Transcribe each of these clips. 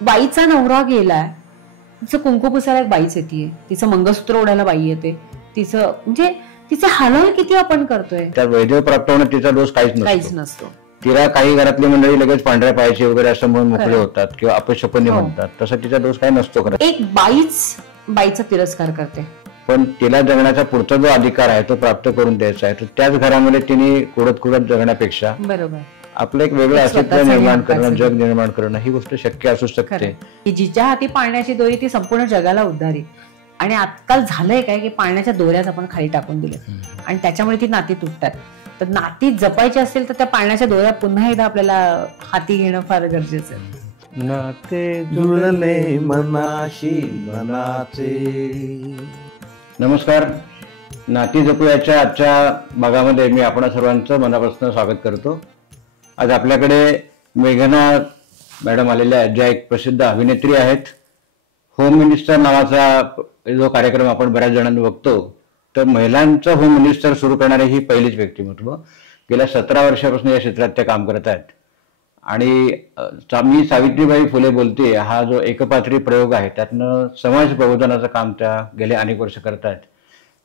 बाईचा नवरा गेलाय, तिचं कुंकू पुसायला एक बाईच येते, तिचं मंगळसूत्र ओढायला बाई येते, तिचं म्हणजे तिचे हालहाल किती आपण करतोय. त्या वैद्य प्राप्त होणं तिचा दोष काहीच नसतो. तिला काही घरातली मंडळी लगेच पांढऱ्या पायाचे वगैरे असं म्हणून मोकळे होतात किंवा अपशकुनी म्हणतात, तसा तिचा दोष काही नसतो. खरं एक बाईचा तिरस्कार करते, पण तिला जगण्याचा पुढचा जो अधिकार आहे तो प्राप्त करून द्यायचा आहे. तर त्याच घरामध्ये तिने कुडत जगण्यापेक्षा बरोबर आपलं एक वेगळं अस्तित्व निर्माण करणं, जग निर्माण करणं ही गोष्ट शक्य असू शकते. की जिच्या हाती पाळण्याची दोरी ती संपूर्ण जगाला उद्धारी. आणि आजकाल झालंय काय की पाळण्याच्या दोऱ्याच आपण खाली टाकून दिले आणि त्याच्यामुळे ती नाती तुटतात. तर नाती जपायची असेल तर त्या पाळण्याच्या दोऱ्या पुन्हा एकदा आपल्याला हाती घेणं फार गरजेचं आहे. नाते जुळले मनाशी मनाचे. नमस्कार, नाती जपूयाच्या आजच्या भागामध्ये मी आपणा सर्वांचं मनापासून स्वागत करतो. आज आपल्याकडे मेघना मॅडम आलेल्या आहेत, ज्या एक प्रसिद्ध अभिनेत्री आहेत. होम मिनिस्टर नावाचा जो कार्यक्रम आपण बऱ्याच जणांनी बघतो, तर महिलांचं होम मिनिस्टर सुरू करणारे ही पहिलीच व्यक्तिमत्व. गेल्या 17 वर्षापासून या क्षेत्रात त्या काम करत आहेत. आणि मी सावित्रीबाई फुले बोलते हा जो एकपात्री प्रयोग आहे त्यातनं समाज प्रबोधनाचं काम त्या गेले अनेक वर्ष करत आहेत.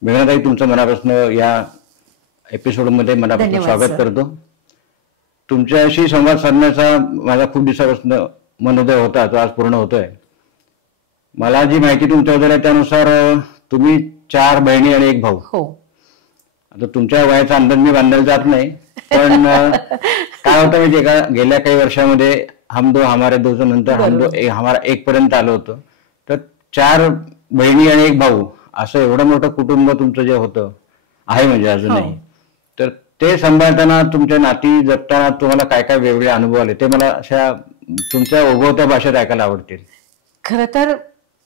मेघनाताई, तुमचं मनापासून या एपिसोडमध्ये मनापासून स्वागत करतो. तुमच्याशी संवाद साधण्याचा माझा खूप दिवसापासून मनोदय होता, तो आज पूर्ण होतोय. मला जी माहिती तुमच्याबद्दल आहे त्यानुसार तुम्ही 4 बहिणी आणि 1 भाऊ. हो. आता तुमच्या वयाचा अंदाज मी बांधायला जात नाही, पण काय होतं माहितीये का, गेल्या काही वर्षामध्ये हम दो हमारे दो नंतर हम दो हमारा 1 पर्यंत आलो होतं. तर 4 बहिणी आणि 1 भाऊ असं एवढं मोठं कुटुंब तुमचं जे होतं आहे म्हणजे अजूनही, तर ते सांभाळताना तुमच्या नाती जपताना तुम्हाला काय काय वेगवेगळे अनुभव आले ते मला अशा तुमच्या ओघवत्या भाषेत ऐकायला आवडतील. खरं तर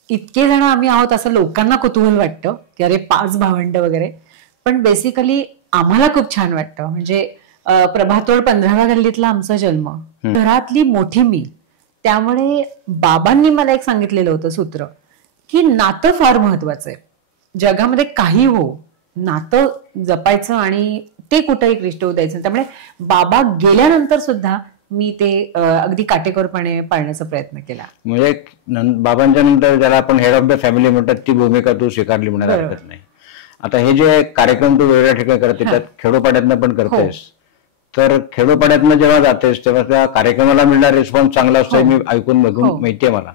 इतके जण आम्ही आहोत असं लोकांना कुतूहल वाटतं की अरे 5 भावंड वगैरे, पण बेसिकली आम्हाला खूप छान वाटतं. म्हणजे प्रभातोड 15व्या गल्लीतला आमचा जन्म, घरातली मोठी मी, त्यामुळे बाबांनी मला एक सांगितलेलं होतं सूत्र की नातं फार महत्वाचं आहे. जगामध्ये काही हो, नातं जपायचं आणि ते कुठेही क्लिष्ट होऊ द्यायचं. त्यामुळे बाबा गेल्यानंतर सुद्धा मी ते अगदी काटेकोरपणे पाळण्याचा प्रयत्न केला. म्हणजे बाबांच्या नंतर ज्याला आपण हेड ऑफ द फॅमिली म्हणतात ती भूमिका तू स्वीकारली म्हणायला हरकत नाही. आता हे जे कार्यक्रम तू वेगवेगळ्या ठिकाणी करते, त्यात खेडोपाड्यातनं पण करतेस, तर खेडोपाड्यातनं जेव्हा जातेस तेव्हा त्या कार्यक्रमाला मिळणारा रिस्पॉन्स चांगला असतो मी ऐकून बघून माहितीये मला.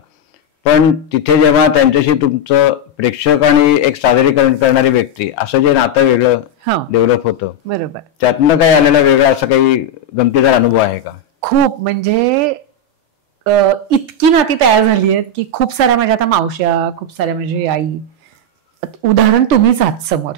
पण तिथे जेव्हा त्यांच्याशी तुमचं प्रेक्षक आणि एक सादरीकरण करणारी व्यक्ती असं जे नातं वेगळं डेव्हलप होतं, बरोबर, त्यातनं काही आलेला वेगळा असं काही गमतीदार अनुभव आहे का? खूप, म्हणजे इतकी नाती तयार झाली आहेत की खूप साऱ्या माझ्या आता मावश्या, खूप साऱ्या माझी आई. उदाहरण तुम्हीच आहात समोर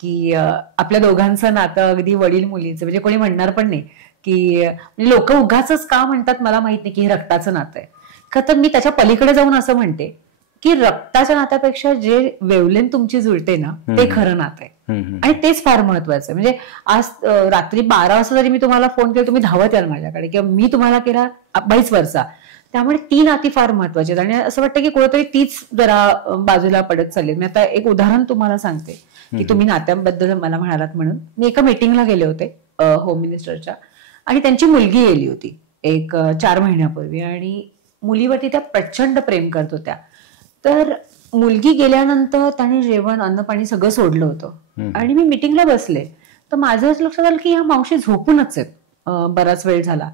की आपल्या दोघांचं नातं अगदी वडील मुलीचं, म्हणजे कोणी म्हणणार पण नाही की लोक उगाच का म्हणतात मला माहित नाही की हे रक्ताचं नातं आहे. का तर मी त्याच्या पलीकडे जाऊन असं म्हणते की रक्ताच्या नात्यापेक्षा जे वेवलेन तुमची जुळते ना ते खरं नातं आहे आणि तेच फार महत्वाचं आहे. म्हणजे आज रात्री 12 वाजता जरी मी तुम्हाला फोन केला तुम्ही धावत याल माझ्याकडे, किंवा मी तुम्हाला केला वाईस वर्सा. त्यामुळे ती नाती फार महत्वाची आहेत आणि असं वाटतं की कुठेतरी तीच जरा बाजूला पडत चालली. मी आता एक उदाहरण तुम्हाला सांगते की तुम्ही नात्यांबद्दल मला म्हणालात म्हणून. मी एका मीटिंगला गेले होते होम मिनिस्टरच्या, आणि त्यांची मुलगी गेली होती एक 4 महिन्यापूर्वी, आणि मुलीवरती त्या प्रचंड प्रेम करत होत्या. तर मुलगी गेल्यानंतर त्याने जेवण अन्न पाणी सगळं सोडलं होतं आणि मी मीटिंगला बसले तर माझं लक्षात आलं की ह्या मावशी झोपूनच आहेत बराच वेळ झाला.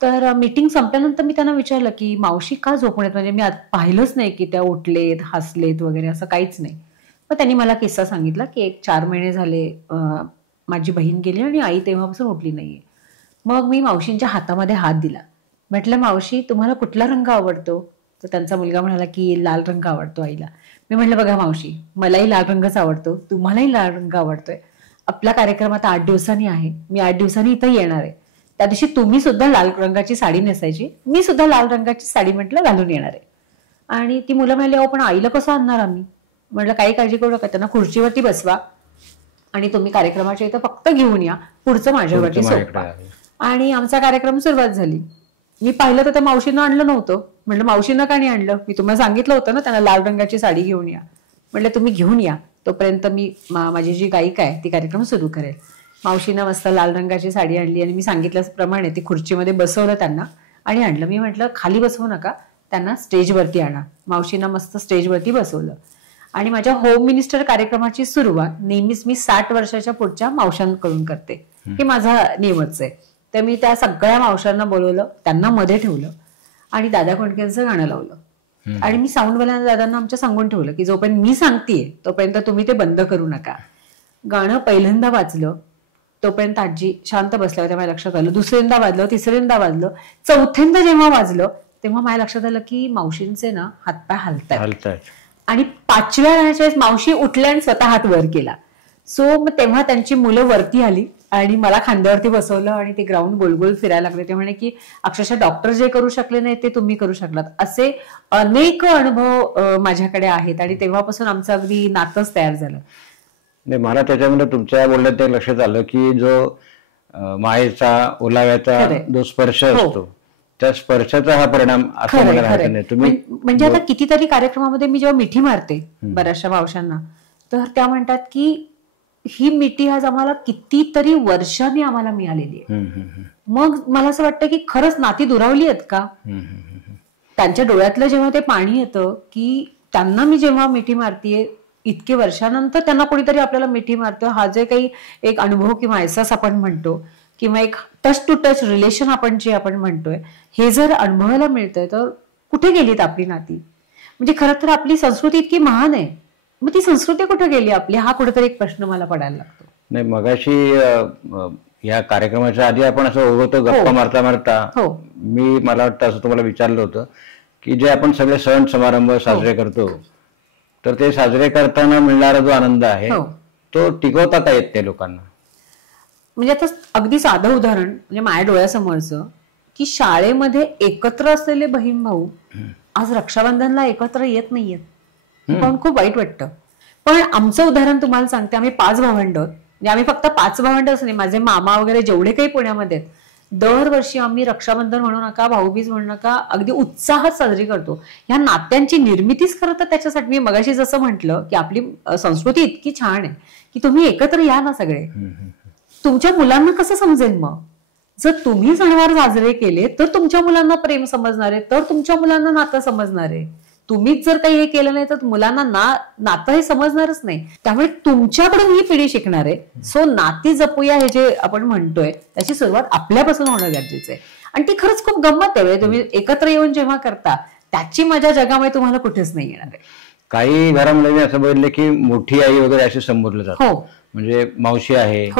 तर मीटिंग संपल्यानंतर मी त्यांना विचारलं की मावशी का झोपून आहेत, म्हणजे मी पाहिलंच नाही की त्या उठलेत हसलेत वगैरे, असं काहीच नाही. मग त्यांनी मला किस्सा सांगितला की एक 4 महिने झाले माझी बहीण गेली आणि आई तेव्हापासून उठली नाहीये. मग मी मावशींच्या हातामध्ये हात दिला, म्हटलं मावशी तुम्हाला कुठला रंग आवडतो? तर त्यांचा मुलगा म्हणाला की लाल रंग आवडतो आईला. मी म्हटलं बघा मावशी, मलाही लाल रंगच आवडतो, तुम्हालाही लाल रंग आवडतोय. आपला कार्यक्रम आता 8 दिवसांनी आहे, मी 8 दिवसांनी इथं येणार आहे. त्या दिवशी तुम्ही सुद्धा लाल रंगाची साडी नेसायची, मी सुद्धा लाल रंगाची साडी म्हटलं घालून येणार आहे. आणि ती मुलं म्हणाली अहो पण आईला कसं आणणार आम्ही? म्हटलं काही काळजी करू नका, त्यांना खुर्चीवरती बसवा आणि तुम्ही कार्यक्रमाच्या इथं फक्त घेऊन या, पुढचं माझ्यावरती सोपवा. आणि आमचा कार्यक्रम सुरुवात झाली. मी पाहिलं तर त्या मावशीनं आणलं नव्हतं. म्हटलं मावशीनं का नाही आणलं? मी तुम्हाला सांगितलं होतं ना त्यांना लाल रंगाची साडी घेऊन या. म्हटलं तुम्ही घेऊन या, तोपर्यंत मी माझी जी गायिका आहे ती कार्यक्रम सुरू करेल. मावशीनं मस्त लाल रंगाची साडी आणली आणि मी सांगितल्याप्रमाणे ती खुर्चीमध्ये बसवलं त्यांना आणि आणलं. मी म्हटलं खाली बसवू नका, त्यांना स्टेजवरती आणा. मावशींना मस्त स्टेजवरती बसवलं आणि माझ्या होम मिनिस्टर कार्यक्रमाची सुरुवात नेहमीच मी 60 वर्षाच्या पुढच्या मावशांकडून करते, हे माझा नियमच आहे. तर मी त्या सगळ्या मावशांना बोलवलं, त्यांना मध्ये ठेवलं आणि दादा कोंडकेंचं गाणं लावलं आणि मी साऊंडवाल्या दादांना आमच्या सांगून ठेवलं की जोपर्यंत मी सांगतेय तोपर्यंत तुम्ही ते बंद करू नका. गाणं पहिल्यांदा वाजलं तोपर्यंत आजी शांत बसल्या होत्या, माझ्या लक्षात आलं. दुसऱ्यांदा वाजलं, तिसऱ्यांदा वाजलं, चौथ्यांदा जेव्हा वाजलं तेव्हा माझ्या लक्षात आलं की मावशींचे ना हातपाय हलतायत. आणि 5व्या गाण्याच्या वेळेस मावशी उठल्या आणि स्वतः हात वर केला. सो मग तेव्हा त्यांची मुलं वरती आली आणि मला खांद्यावरती बसवलं आणि ते ग्राउंड गोल गोल फिरायला लागले. ते म्हणे की अक्षरशः डॉक्टर जे करू शकले नाही ते तुम्ही करू शकलात. असे अनेक अनुभव माझ्याकडे आहेत आणि तेव्हापासून आमचं अगदी नातंच तयार झालं. नाही, मला त्याच्यामध्ये तुमच्या बोलण्यात ते लक्षात आलं की जो मायेचा ओलाव्याचा जो स्पर्श असतो त्या स्पर्शाचा हा परिणाम असं म्हणायला नाही तुम्ही. म्हणजे आता कितीतरी कार्यक्रमामध्ये मी जेव्हा मिठी मारते बऱ्याचशा मावशांना, तर त्या म्हणतात की ही मिठी आज आम्हाला कितीतरी वर्षांनी आम्हाला मिळालेली आहे. मग मला असं वाटतं की खरंच नाती दुरावली आहेत का. त्यांच्या डोळ्यातलं जेव्हा ते पाणी येतं की त्यांना मी जेव्हा मिठी मारतीये इतके वर्षानंतर त्यांना कोणीतरी आपल्याला मिठी मारतो, हा जे काही एक अनुभव किंवा एहसास आपण म्हणतो किंवा एक टच टू टच रिलेशन जे आपण म्हणतोय, हे जर अनुभवायला मिळतंय तर कुठे गेलीत आपली नाती. म्हणजे खरं तर आपली संस्कृती इतकी महान आहे, मग ती संस्कृती कुठे गेली आपली, हा कुठेतरी एक प्रश्न मला पडायला लागतो. नाही, मगाशी या कार्यक्रमाच्या आधी आपण असं होतो गप्पा मारता मारता मला वाटतं असं तुम्हाला विचारलं होतं की जे आपण सगळे सण समारंभ साजरे करतो तर ते साजरे करताना मिळणारा जो आनंद आहे तो टिकवता का येत नाही लोकांना. म्हणजे आता अगदी साधं उदाहरण म्हणजे माझ्या डोळ्यासमोरचं की शाळेमध्ये एकत्र असलेले बहीण भाऊ आज रक्षाबंधनला एकत्र येत नाहीयेत, पण खूप वाईट वाटतं. पण आमचं उदाहरण तुम्हाला सांगते, आम्ही 5 भावंड, म्हणजे आम्ही फक्त 5 भावंडच नाही, माझे मामा वगैरे जेवढे काही पुण्यामध्ये आहेत, दरवर्षी आम्ही रक्षाबंधन म्हणू नका, भाऊबीज म्हणू नका, अगदी उत्साहात साजरी करतो. या नात्यांची निर्मितीच खरं तर त्याच्यासाठी मी मगाशी जसं म्हटलं की आपली संस्कृती इतकी छान आहे की तुम्ही एकत्र या ना सगळे. तुमच्या मुलांना कसं समजेल मग जर तुम्ही सणवार साजरे केले तर तुमच्या मुलांना प्रेम समजणार आहे, तर तुमच्या मुलांना नातं समजणार आहे. तुम्हीच जर काही हे केलं नाही तर मुलांना नातं हे समजणारच नाही. त्यामुळे तुमच्याकडून ही पिढी शिकणार आहे. सो नाती जपूया हे जे आपण म्हणतोय त्याची सुरुवात आपल्यापासून होणं गरजेचं आहे. आणि ती खरंच खूप गंमत आहे. तुम्ही एकत्र येऊन जेव्हा करता त्याची मजा जगामध्ये तुम्हाला कुठेच नाही येणार आहे. काही घरामध्ये मी असं बघितलं की मोठी आई वगैरे असे संबोधलं जातं. म्हणजे मावशी आहे,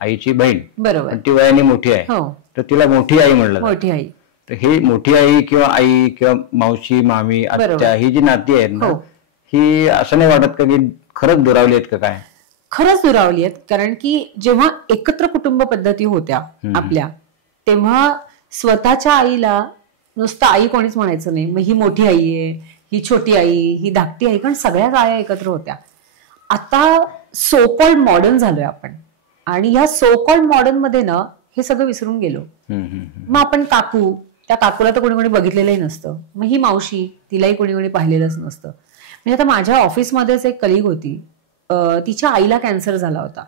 आईची बहीण, बरोबर, ती वयाने मोठी आहे तर तिला मोठी आई म्हणलं. मोठी आई, तर ही मोठी आई किंवा आई किंवा मावशी, मामी, आत्या ही जी नाती आहेत ना, ही असं नाही वाटत का की खरंच दुरावली आहेत का काय? खरंच दुरावली आहेत. कारण की जेव्हा एकत्र कुटुंब पद्धती होत्या आपल्या, तेव्हा स्वतःच्या आईला नुसतं आई कोणीच म्हणायचं नाही. मग ही मोठी आई आहे, ही छोटी आई, ही धाकटी आई, कारण सगळ्याच आया एकत्र होत्या. आता सो कॉल्ड मॉडर्न झालोय आपण आणि या सो कॉल्ड मॉडर्न मध्ये ना हे सगळं विसरून गेलो. मग आपण काकू, त्या काकूला तर कोणी कोणी बघितलेलंही नसतं. मग ही मावशी, तिलाही कोणी कोणी पाहिलेलंच नसतं. म्हणजे आता माझ्या ऑफिसमध्येच एक कलिग होती, तिच्या आईला कॅन्सर झाला होता.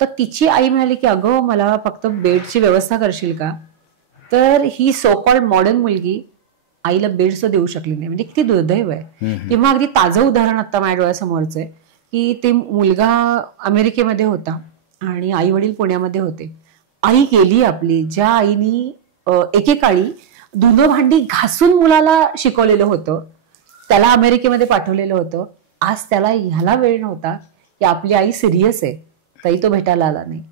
तर तिची आई म्हणाली की अगं मला फक्त बेडची व्यवस्था करशील का. तर ही सो कॉल्ड मॉडर्न मुलगी आईला बेड सुद्धा देऊ शकली नाही. म्हणजे किती दुर्दैव आहे. किंवा अगदी ताजं उदाहरण आता माझ्या डोळ्यासमोरचं आहे की ते मुलगा अमेरिकेमध्ये होता आणि आई वडील पुण्यामध्ये होते. आई गेली आपली, ज्या आईनी एकेकाळी धुणं भांडी घासून मुलाला शिकवलेलं होतं, त्याला अमेरिकेमध्ये पाठवलेलं होतं. आज त्याला ह्याला वेळ नव्हता की आपली आई सिरियस आहे तरी तो भेटायला आला नाही,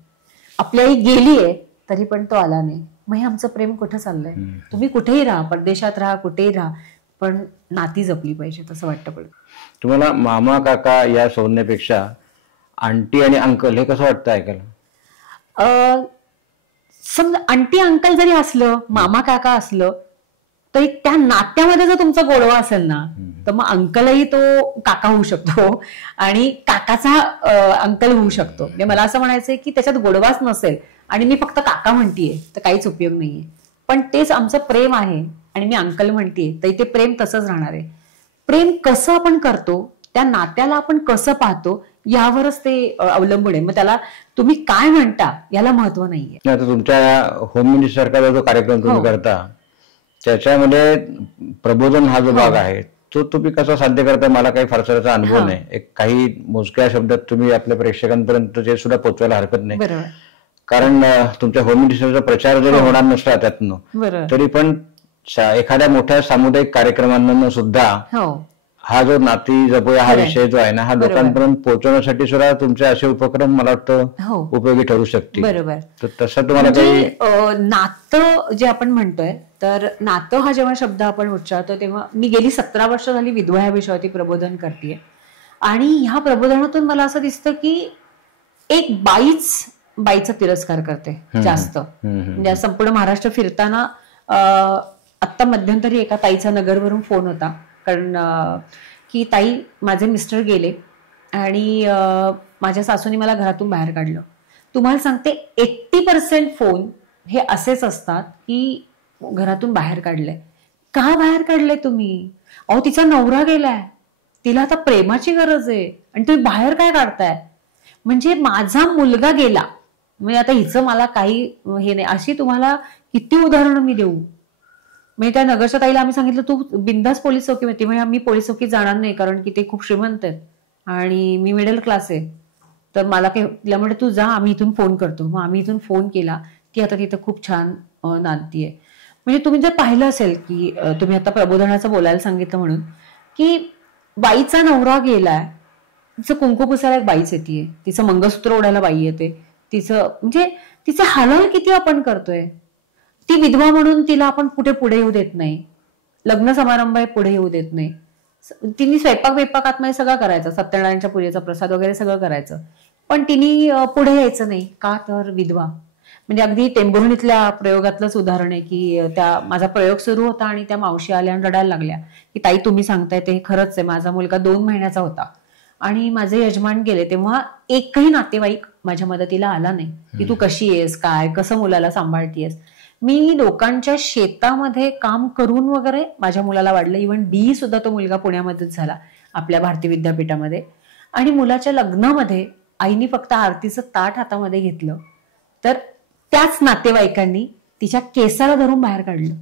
आपली आई गेलीये तरी पण तो आला नाही. मग हे आमचं प्रेम कुठं चाललंय. तुम्ही कुठेही राहा, परदेशात राहा, कुठेही राहा, पण नाती जपली पाहिजेत असं वाटतं. पण तुम्हाला मामा काका या संज्ञेपेक्षा आंटी आणि अंकल हे कसं वाटतं ऐकायला? समजा आंटी अंकल जरी असलं, मामा काका असलं, तरी त्या नात्यामध्ये जर तुमचा गोडवा असेल ना तर मग अंकलही तो काका होऊ शकतो आणि काकाचा अंकल होऊ शकतो. म्हणजे मला असं म्हणायचंय की त्याच्यात गोडवाच नसेल आणि मी फक्त काका म्हणतीये तर काहीच उपयोग नाहीये. पण तेच आमचं प्रेम आहे आणि मी अंकल म्हणतीये तरी ते प्रेम तसंच राहणार आहे. प्रेम कसं आपण करतो, त्या नात्याला आपण कसं पाहतो यावरच ते अवलंबून आहे. मग त्याला तुम्ही काय म्हणता याला महत्व नाहीये. आता तुमच्या होम मिनिस्टर सारखा जो कार्यक्रम तुम्ही करता त्याच्यामध्ये प्रबोधन हा जो भाग आहे तो तुम्ही कसा साध्य करता मला काही फारसा त्याचा अनुभव नाही. एक काही मोजक्या शब्दात तुम्ही आपल्या प्रेक्षकांपर्यंत ते सुद्धा पोहोचवायला हरकत नाही. कारण तुमच्या होम मिनिस्टरचा प्रचार जरी होणार नसला त्यातनं तरी पण एखाद्या मोठ्या सामुदायिक कार्यक्रमांना सुद्धा हा जो नाती जपूया हा विषय जो आहे ना हा लोकांपर्यंत पोहोचवण्यासाठी सुद्धा तुमचे असे उपक्रम मला वाटतं उपयोगी ठरू शकतील. बरोबर. तर तसं तुम्हाला काही नातं जे आपण म्हणतोय तर नातं हा जेव्हा शब्द आपण उच्चारतो तेव्हा मी गेली 17 वर्ष झाली विधवा ह्या विषयावरती प्रबोधन करतेय आणि ह्या प्रबोधनातून मला असं दिसतं की एक बाईचा तिरस्कार करते जास्त. म्हणजे संपूर्ण महाराष्ट्र फिरताना आत्ता मध्यंतरी एका ताईचा नगरवरून फोन होता कारण की ताई माझे मिस्टर गेले आणि माझ्या सासूने मला घरातून बाहेर काढलं. तुम्हाला सांगते 80% फोन हे असेच असतात की घरातून बाहेर काढलंय. का बाहेर काढलंय तुम्ही? अहो तिचा नवरा गेलाय, तिला आता प्रेमाची गरज आहे आणि तुम्ही बाहेर काय काढताय? म्हणजे माझा मुलगा गेला म्हणजे आता हिचं मला काही हे नाही. अशी तुम्हाला किती उदाहरणं मी देऊ. म्हणजे त्या नगरच्या ताईला आम्ही सांगितलं तू बिंदास पोलीस चौकी ती म्हणजे मी पोलीस चौकीत जाणार नाही कारण की ते खूप श्रीमंत आहेत आणि मी मिडल क्लास आहे तर मला काही त्यामुळे तू जा आम्ही इथून फोन करतो. मग आम्ही इथून फोन केला की आता तिथं खूप छान नांदतीये. म्हणजे तुम्ही जर पाहिलं असेल की तुम्ही आता प्रबोधनाचं बोलायला सांगितलं म्हणून की बाईचा नवरा गेलाय, तिचं कुंकू पुसायला एक बाईच येते, तिचं मंगळसूत्र ओढायला बाई येते, तिचं म्हणजे तिचे हालहाल किती आपण करतोय. ती विधवा म्हणून तिला आपण कुठे पुढे येऊ देत नाही, लग्न समारंभ पुढे येऊ देत नाही. तिने स्वयंपाक आतमध्ये सगळं करायचं, सत्यनारायणच्या पूजेचा प्रसाद वगैरे सगळं करायचं पण तिने पुढे यायचं नाही. का तर विधवा. म्हणजे अगदी टेंभुर्णीतल्या प्रयोगातलंच उदाहरण आहे की त्या माझा प्रयोग सुरू होता आणि त्या मावशी आल्या आणि रडायला लागल्या की ताई तुम्ही सांगताय ते खरंच आहे. माझा मुलगा 2 महिन्याचा होता आणि माझे यजमान गेले तेव्हा एकही नातेवाईक माझ्या मदतीला आला नाही की तू कशी आहेस, काय कसं मुलाला सांभाळतीयस. मी लोकांच्या शेतामध्ये काम करून वगैरे माझ्या मुलाला वाढलं. इव्हन डी सुद्धा तो मुलगा पुण्यामध्येच झाला आपल्या भारतीय विद्यापीठामध्ये. आणि मुलाच्या लग्नामध्ये आईनी फक्त आरतीचं ताट हातामध्ये घेतलं तर त्याच नातेवाईकांनी तिच्या केसाला धरून बाहेर काढलं.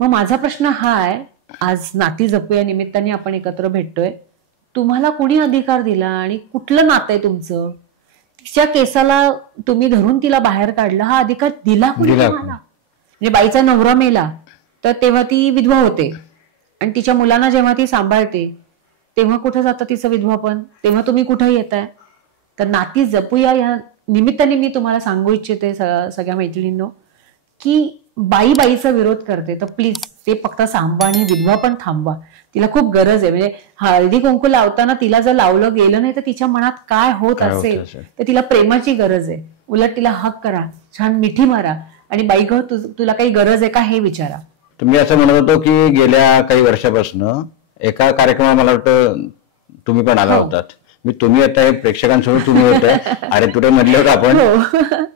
मग माझा प्रश्न हा आहे, आज नाती जपूया निमित्ताने आपण एकत्र भेटतोय, तुम्हाला कोणी अधिकार दिला आणि कुठलं नातं आहे तुमचं? तिच्या केसाला तुम्ही धरून तिला बाहेर काढलं, हा अधिकार दिला कुणी तुम्हाला? म्हणजे बाईचा नवरा मेला तर तेव्हा ती विधवा होते आणि तिच्या मुलांना जेव्हा ती सांभाळते तेव्हा कुठं जातं तिचं विधवापण? तेव्हा तुम्ही कुठं येताय? तर नाती जपूया या निमित्ताने मी तुम्हाला सांगू इच्छिते सगळ्या मैत्रिणींनो की बाईचा विरोध करते तर प्लीज ते फक्त सांभाळ आणि विधवा पण थांबवा. तिला खूप गरज आहे. म्हणजे हळदी कुंकू लावताना तिला जर लावलं गेलं नाही तर तिच्या मनात काय होत असेल तर तिला प्रेमाची गरज आहे. उलट तिला हक करा, छान मिठी मारा आणि बाई ग तुला काही गरज आहे का हे विचारा. तुम्ही असं म्हणत होतो की गेल्या काही वर्षापासून एका कार्यक्रमात मला वाटतं तुम्ही पण आला होतात. मी तुम्ही आता हे प्रेक्षकांसमोर तुम्ही होते अरे तुरे म्हणले होते आपण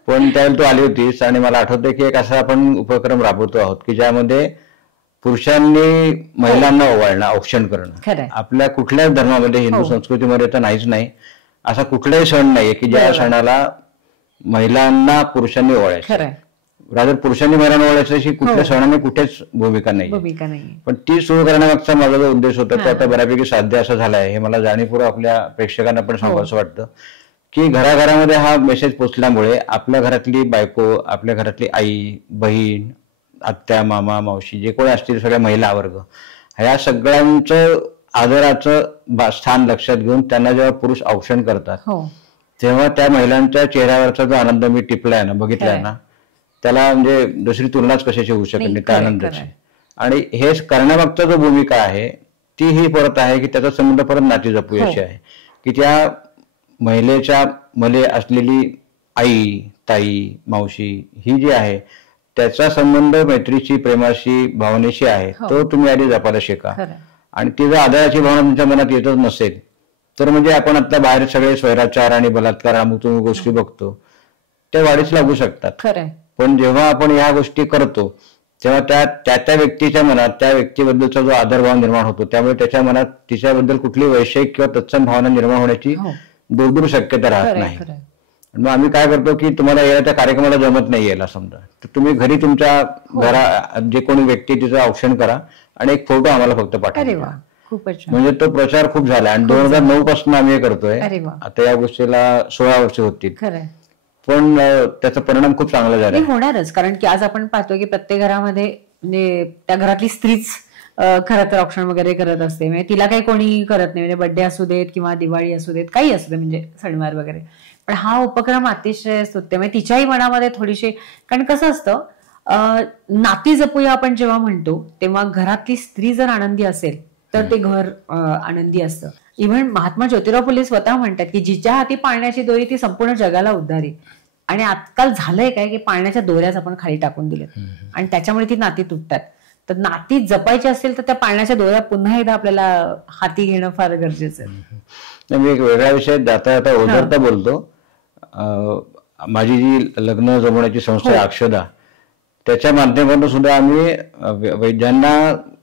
पण त्यावेळेला तू आली होतीस आणि मला आठवतंय की एक असा आपण उपक्रम राबवतो आहोत की ज्यामध्ये पुरुषांनी महिलांना ओवाळणं, औक्षण करणं. आपल्या कुठल्याच धर्मामध्ये हिंदू संस्कृतीमध्ये तर नाहीच नाही. असा कुठलाही सण नाहीये की ज्या सणाला महिलांना पुरुषांनी ओवाळायचं. रादर पुरुषांनी महिलांना ओवाळायचं अशी कुठल्या सणाने कुठेच भूमिका नाही. पण ती सुरू करण्यामागचा माझा जो उद्देश होता तो आता बऱ्यापैकी साध्य असा झालाय हे मला जाणीवपूर्वक आपल्या प्रेक्षकांना पण सांगावं वाटतं की घराघरामध्ये हा मेसेज पोचल्यामुळे आपल्या घरातली बायको, आपल्या घरातली आई, बहीण, आत्या, मामा, मावशी जे कोणी असतील सगळ्या महिला वर्ग ह्या सगळ्यांचं आदराचं स्थान लक्षात घेऊन त्यांना जेव्हा पुरुष औक्षण करतात तेव्हा त्या महिलांच्या चेहऱ्यावरचा जो आनंद मी टिपलाय ना, बघितलाय ना, त्याला म्हणजे दुसरी तुलनाच कशाची होऊ शकत नाही त्या आनंदाची. आणि हे करण्यामागचा जो भूमिका आहे ती ही परत आहे की त्याचा संबंध परत नाती जपूयाची आहे की त्या महिलेच्या मध्ये असलेली आई, ताई, मावशी ही जी आहे त्याचा संबंध मैत्रीशी, प्रेमाशी, भावनेशी आहे तो तुम्ही आधी जपायला शिका. आणि ती जर आदराची भावना तुमच्या मनात येतच नसेल तर म्हणजे आपण आता बाहेर सगळे स्वैराचार आणि बलात्कार अमुक तुम्ही गोष्टी बघतो त्या वाढीच लागू शकतात. पण जेव्हा आपण ह्या गोष्टी करतो तेव्हा त्या व्यक्तीच्या मनात त्या व्यक्तीबद्दलचा जो आदरभाव निर्माण होतो त्यामुळे त्याच्या मनात तिच्याबद्दल कुठली वैषयिक किंवा तत्सम भावना निर्माण होण्याची दूर शक्यता राहत नाही. मग आम्ही काय करतो की तुम्हाला या कार्यक्रमाला जमत नाही यायला समजा, तर तुम्ही घरी तुमच्या जे कोणी व्यक्ती तिचं औक्षण करा आणि एक फोटो आम्हाला फक्त पाठवा. म्हणजे तो प्रचार खूप झाला आणि 2009 पासून आम्ही हे करतोय. आता या गोष्टीला 16 वर्ष होतील, पण त्याचा परिणाम खूप चांगला झाला. होणारच, कारण की आज आपण पाहतोय की प्रत्येक घरामध्ये म्हणजे त्या घरातली स्त्रीच खरं तर औक्षण वगैरे करत असते. म्हणजे तिला काही कोणी करत नाही, म्हणजे बर्थडे असू देत किंवा दिवाळी असू देत, काही असू दे, म्हणजे सणवार वगैरे. पण हा उपक्रम अतिशय स्तुत्य. म्हणजे तिच्याही मनामध्ये थोडीशी, कारण कसं असतं नाती जपूया आपण जेव्हा म्हणतो तेव्हा घरातली स्त्री जर आनंदी असेल तर ते घर आनंदी असतं. इव्हन महात्मा ज्योतिराव फुले स्वतः म्हणतात की जिच्या हाती पाळण्याची दोरी ती संपूर्ण जगाला उद्धारी. आणि आजकाल झालंय काय की पाळण्याच्या दोऱ्याच आपण खाली टाकून दिल्यात आणि त्याच्यामुळे ती नाती तुटतात. तर नाती जपायची असेल तर त्या पाळण्याच्या दोऱ्या पुन्हा एकदा आपल्याला हाती घेणं फार गरजेचं आहे. मी एक वेगळा विषय जाता जाता ओझरता बोलतो. माझी जी लग्न जमवण्याची संस्था आहे अक्षदा, त्याच्या माध्यमातून सुद्धा आम्ही ज्यांना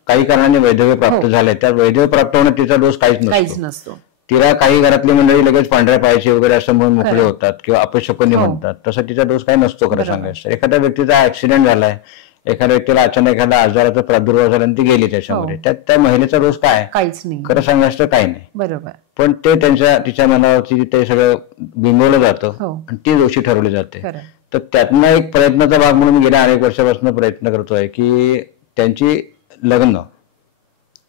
काही कारणाने वैधव्य प्राप्त झालंय त्या वैधव्य प्राप्त होण्यात तिचा दोष काहीच नसतो. तिला काही घरातली मंडळी लगेच पांढऱ्या पायाची वगैरे असं म्हणून मोकळे होतात किंवा अपशकुनी म्हणतात, तसा तिचा दोष काही नसतो खरं सांगायचं. एखाद्या व्यक्तीचा ऍक्सिडेंट झालाय, एखाद्या व्यक्तीला अचानक एखादा आजाराचा प्रादुर्भाव झाला आणि ती गेली त्याच्यामध्ये, त्यात त्या महिलेचा दोष काय? काहीच नाही, खरं सांगायचं काही नाही. बरोबर. पण ते तिच्या मनावरती ते सगळं बिंबवलं जातं आणि ती दोषी ठरवली जाते. तर त्यातनं एक प्रयत्नाचा भाग म्हणून गेल्या अनेक वर्षापासून प्रयत्न करतोय की त्यांची लग्न,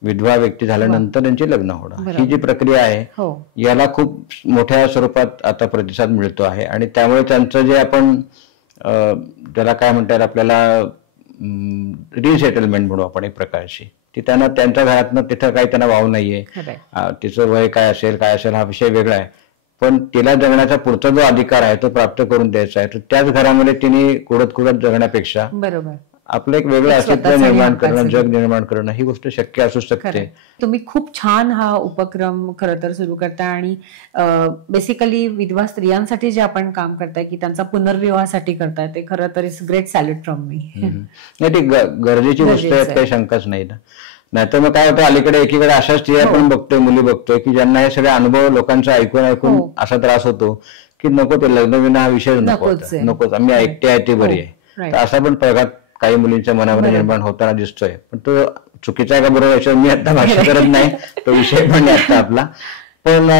विधवा व्यक्ती झाल्यानंतर त्यांची लग्न होणं, ही जी प्रक्रिया आहे याला खूप मोठ्या स्वरूपात आता प्रतिसाद मिळतो आहे. आणि त्यामुळे त्यांचं जे आपण त्याला काय म्हणतात, आपल्याला रिसेटलमेंट म्हणू आपण एक प्रकारची, ती त्यांना त्यांच्या घरातनं तिथं काही त्यांना वाव नाहीये. तिचं वय काय असेल हा विषय वेगळा आहे, पण तिला जगण्याचा पुढचा जो अधिकार आहे तो प्राप्त करून द्यायचा आहे. तर त्याच घरामध्ये तिने कुडत जगण्यापेक्षा आपलं एक वेगळं अस्तित्व निर्माण करणं, जग निर्माण करणं, ही गोष्ट शक्य असू शकते. तुम्ही खूप छान हा उपक्रम खरं तर सुरू करताय आणि बेसिकली विधवा स्त्रियांसाठी जे आपण काम करताय की त्यांचा पुनर्विवाहासाठी करताय, ते खरं तर it's great salute from me. नाही, ती गरजेची गोष्ट आहे, काही शंकाच नाही ना. नाहीतर मग काय होतं, अलीकडे एकीकडे अशा स्त्रिया पण बघतोय, मुली बघतोय की ज्यांना हे सगळे अनुभव लोकांचा ऐकून असा त्रास होतो की नको, ते लग्न विना हा विषय नकोच, आम्ही ऐकते आहे ती बरी आहे. तर असा पण प्रघात काही मुलींच्या मनामध्ये निर्माण होताना दिसतोय. पण तो चुकीचा आहे का बरोबर याच्यावर मी आता भाष्य करत नाही, तो विषय पण नाही आता आपला. पण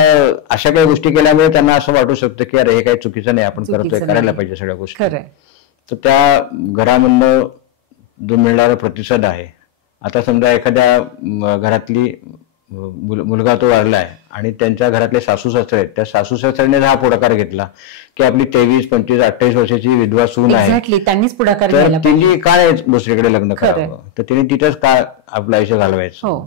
अशा काही गोष्टी केल्यामुळे त्यांना असं वाटू शकतं की अरे हे काही चुकीचं नाही, आपण करतोय, करायला पाहिजे सगळ्या गोष्टी. तर त्या घरामधनं जो मिळणारा प्रतिसाद आहे, आता समजा एखाद्या घरातली मुलगा तो वारलाय आणि त्यांच्या घरातले सासू सासरे आहेत, त्या सासू सासऱ्याने हा पुढाकार घेतला की आपली 23, 25, 28 वर्षाची विधवा सून आहे, त्यांनीच पुढाकार तर तिने काय दुसरीकडे लग्न करावं, तर तिने तिथंच काय आपलं आयुष्य घालवायचं.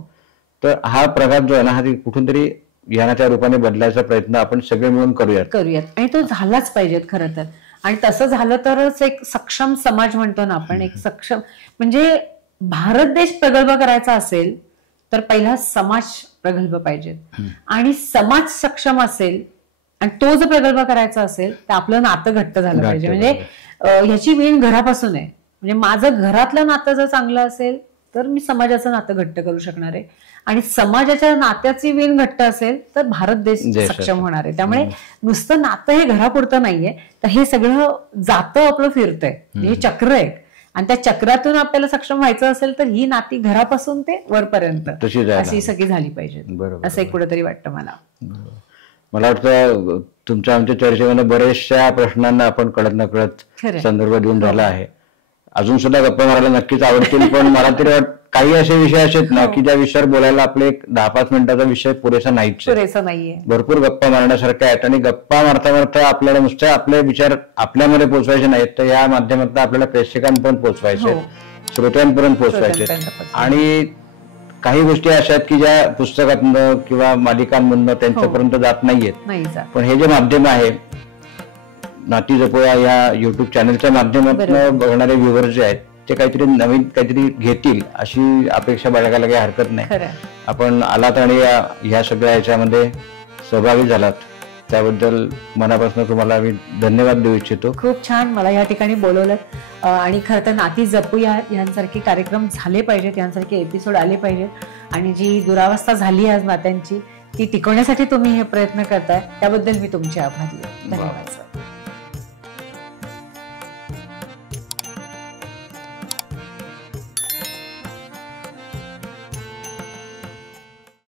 तर हा प्रघात जो आहे ना, हा कुठून तरी ह्या त्या रूपाने बदलायचा प्रयत्न आपण सगळे मिळून करूयात. आणि तो झालाच पाहिजेत खरं तर. आणि तसं झालं तरच एक सक्षम समाज म्हणतो ना आपण, एक सक्षम म्हणजे भारत देश प्रगल्भ करायचा असेल तर पहिला समाज प्रगल्भ पाहिजेत. आणि समाज सक्षम असेल आणि तो जर प्रगल्भ करायचा असेल तर आपलं नातं घट्ट झालं पाहिजे. म्हणजे ह्याची मेन घरापासून आहे. म्हणजे माझं घरातलं नातं जर चांगलं असेल तर मी समाजाचं नातं घट्ट करू शकणार आहे, आणि समाजाच्या नात्याची वेण घट्ट असेल तर भारत देश सक्षम होणार आहे. त्यामुळे नुसतं नातं हे घरापुरतं नाहीये, तर हे सगळं जातं आपलं फिरतंय, हे चक्र आहे. आणि त्या चक्रातून आपल्याला सक्षम व्हायचं असेल तर ही नाती घरापासून ते वरपर्यंत अशी सगळी झाली पाहिजे, असं एक कुठेतरी वाटतं मला. मला वाटतं तुमच्या आमच्या चर्चेमध्ये बऱ्याचशा प्रश्नांना आपण कळत नकळत संदर्भ देऊन झाला आहे. अजून सुद्धा गप्पा मारायला नक्कीच आवडतील, पण मला तरी काही असे विषय आहेत ना की ज्या विषयावर बोलायला आपले 10-5 मिनिटाचा विषय पुरेसा नाहीये. भरपूर गप्पा मारण्यासारख्या आहेत, आणि गप्पा मारता मारता आपल्याला नुसते आपले विचार आपल्यामध्ये पोहोचवायचे नाहीत, तर या माध्यमातून आपल्याला प्रेक्षकांपर्यंत पोहोचवायचे, श्रोत्यांपर्यंत पोहोचवायचे. आणि काही गोष्टी अशा आहेत की ज्या पुस्तकातनं किंवा मालिकांमधनं त्यांच्यापर्यंत जात नाहीयेत. पण हे जे माध्यम आहे नाती जपूया या युट्यूब चॅनलच्या माध्यमातून बघणारे व्ह्युअर्स जे आहेत ते काहीतरी नवीन काहीतरी घेतील अशी अपेक्षा बाळगायला काही हरकत नाही. आपण आलात आणि ह्या सगळ्या ह्याच्यामध्ये सहभागी झालात त्याबद्दल मनापासून तुम्हाला मी धन्यवाद देऊ इच्छितो. खूप छान मला या ठिकाणी बोलवलं, आणि खरं तर नाती जपूया यांसारखे कार्यक्रम झाले पाहिजेत, यांसारखे एपिसोड आले पाहिजेत. आणि जी दुरावस्था झाली आज नात्यांची ती टिकवण्यासाठी तुम्ही हे प्रयत्न करताय त्याबद्दल मी तुमचे आभारी आहे. धन्यवाद.